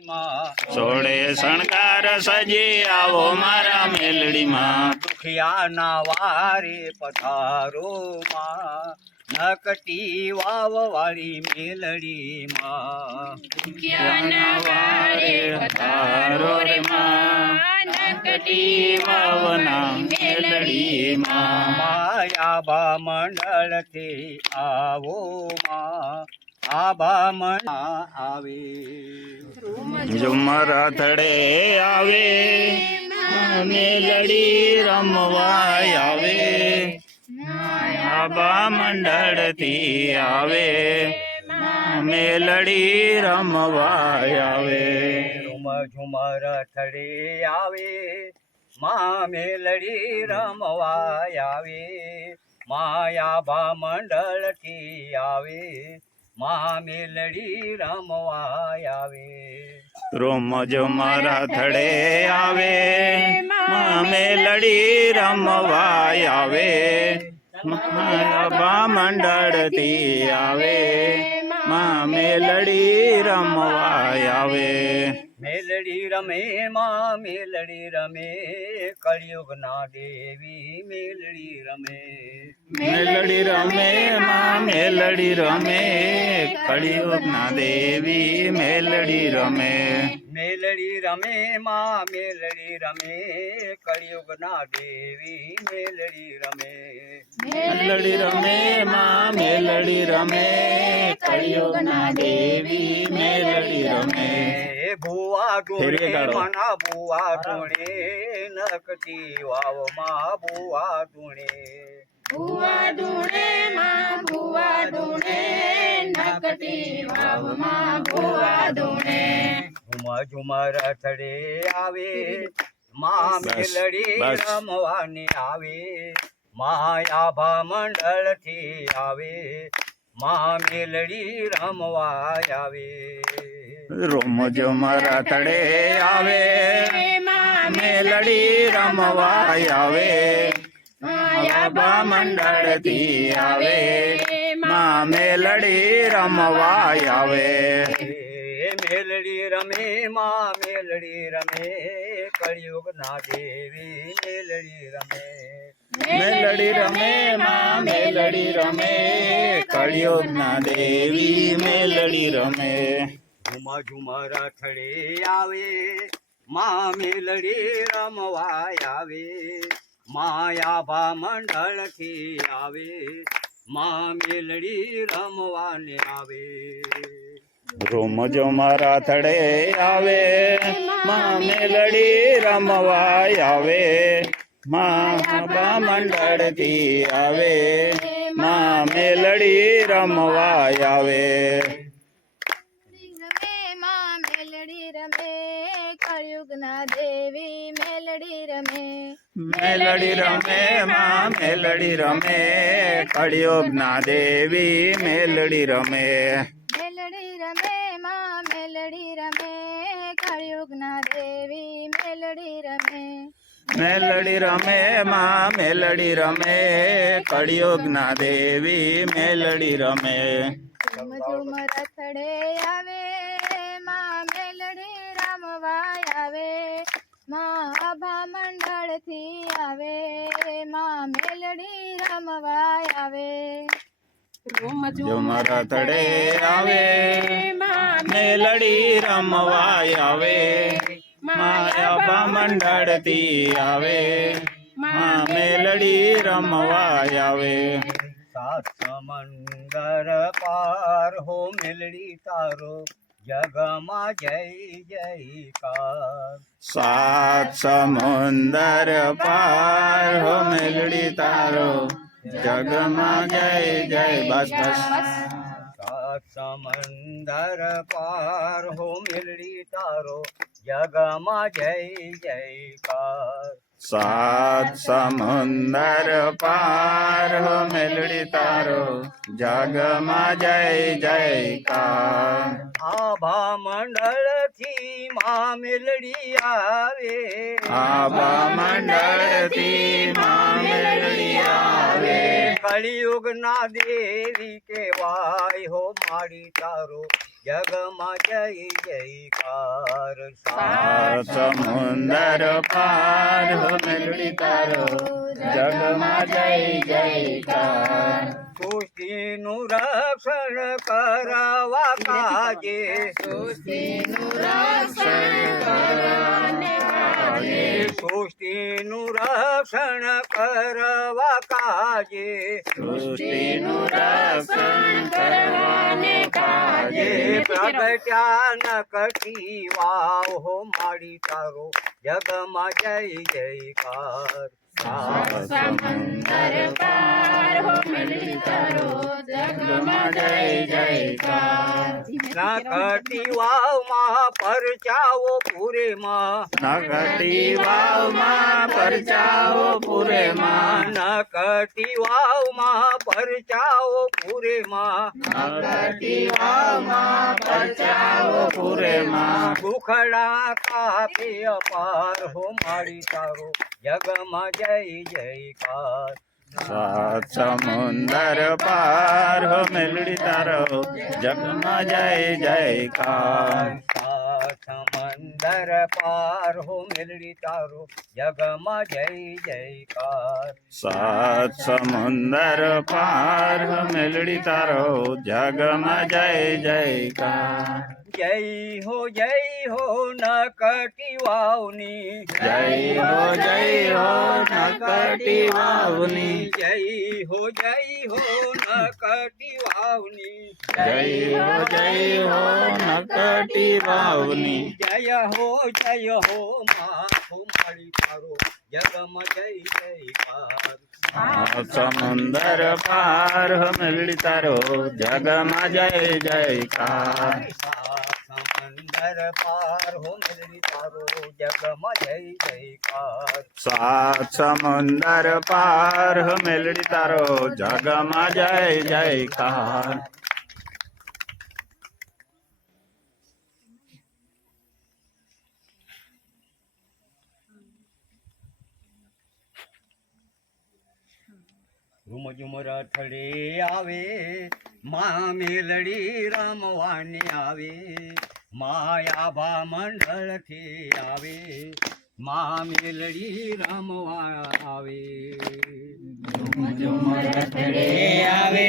સોળે શણગાર સજી આવો મારા મેલડીમાં, દુખિયાના વારે પધારો માં, નકટી વાવ વાળી મેલડીમાં. દુખિયાના વારે પધારો રે માં, નકટી વાવના મેલડીમાં. માયાબા મંડળથી આવો માં, આબા મંડળ આવે. ઝુમર થડે આવે, મેલડી રમવા આવે, આબા મંડળથી આવે, મેલડી રમવા આવે. ઝુમર થડે આવે, માં મેલડી રમવા આવે, માયાબા મંડળથી આવે, માં મેલડી રમવા આવે. રોમ ઝુમર થડે આવે, માં મેલડી રમવા આવે, માયાબા મંડળથી આવે, માં મેલડી રમવા આવે. મેલડી રમે માં મેલડી રમે, કળિયુગના દેવી મેલડી રમે. મેલડી રમે માં મેલડી રમે, કળિયુગના દેવી મેલડી રમે. મેલડી રમે માં મેલડી રમે, કળિયુગના દેવી મેલડી રમે. મેલડી રમે માં મેલડી રમે, કળિયુગના દેવી મેલડી રમે. ભુવા ધૂણે મના ભુવા ધૂણે, નકટી વાવમાં ભુવા ધૂણે. ભુવા ધૂણે માં ભુવા ધૂણે, નકટી વાવમાં ભુવા ધૂણે. ઝુમર થડે આવે, માં મેલડી રમવાની આવે, માયાભા મંડળથી આવે, માં મેલડી રમવા આવે. રોમ ઝુમર થડે આવે, મેલડી રમવા આવે, માયાભા મંડળથી આવે, માં મેલડી રમવા આવે. મેલડી રમે માં મેલડી રમે, કળિયુગના દેવી મેલડી રમે. મેલડી રમે માં મેલડી રમે, કળિયુગના દેવી મેલડી રમે. ઝુમર થડે આવે, માં મેલડી રમવા આવે, માયાભા મંડળથી આવે, માં મેલડી રમવાને આવે. રોમ ઝુમર થડે આવે, માં મેલડી રમવા આવે, માયાભા મંડળથી આવે, માં મેલડી રમવા આવે. મેલડી રમે કળિયુગના દેવી મેલડી રમે. મેલડી રમે માં મેલડી રમે, કળિયુગના દેવી મેલડી રમે. મેલડી રમે માં મેલડી રમે, કળિયુગના દેવી મેલડી રમે. મેલડી રમે માં મેલડી રમે, કળિયુગના દેવી મેલડી રમે. ઝુમર થડે આવે, માં મેલડી રમવા આવે, માં આભા મંડળથી આવે, માં મેલડી રમવા આવે. ઝુમર થડે આવે, મેલડી રમવા આવે, માયાભા મંડળથી આવે, માં મેલડી રમવા આવે. સાત સમંદર પાર હો મેલડી તારો, જગમાં જય જયકાર. સાત સમુંદર પાર હો મેલડી તારો, જગમાં જય જય. બસ બસ. સાત સમંદર પાર હો મેલડી તારો, જગમાં જય જયકાર. સાત સમુંદર પાર હો મેલડી તારો, જગમાં જય જયકાર. આભા મંડળથી માં મેલડી આવે, આભા મંડળથી માં મેલડી આવે, કળિયુગના દેવી કેવાય હો માડી તારો, જગમાં જય જયકાર. સાત સમુંદર પાર હો મેલડી તારો જગમાં જય જયકાર. સૃષ્ટિનું રક્ષણ કરવા કાજે સૃષ્ટિનું રક્ષણ કરવાને કાજે સૃષ્ટિનું રક્ષણ કરવા કાજે સૃષ્ટિનું રક્ષણ કરવાને કાજે. પ્રગટ્યા ન કટી વાવ હો માડી તારો જગમાં જય જયકાર. સમંદર પાર હો મેલડી તારો જગમાં જય જયકાર. નકટી વાવમાં પરચાવો પૂરેમાં નકટી વાવમાં પરચાઓ પૂરેમાં નકટી વાવમાં પરચાવો પૂરેમાં નકટી વાવમાં પરચાઓ પૂરેમાં દુખડા કાપે અપાર હો માડી તારો જગમાં જય જયકાર. સાત સમુંદર પાર હો મેલડી તારો જગમાં જય જયકાર. સમંદર પાર હો મેલડી તારો જગમાં જય જયકાર. સાત સમુંદર પાર હો મેલડી તારો જગમાં જય જયકાર. જય હો નકટી વાવની જય હો નકટી વાવની જય હો નકટી વાવની જય હો નકટી વાવની જય હો માં હો માડી તારો જગમાં જય જયકાર. સમુંદર પાર હો મેલડી તારો જગમાં જય જયકાર. સમંદર પાર હો મેલડી તારો જગમાં જય જયકાર. સાત સમુંદર પાર હો મેલડી તારો જગમાં જય જયકાર. ઝુમ ઝુમ રથડે આવે મા મેલડી રમવાને આવે માયાભા મંડળથી આવે મા મેલડી રમવા આવે. ઝુમ રથડે આવે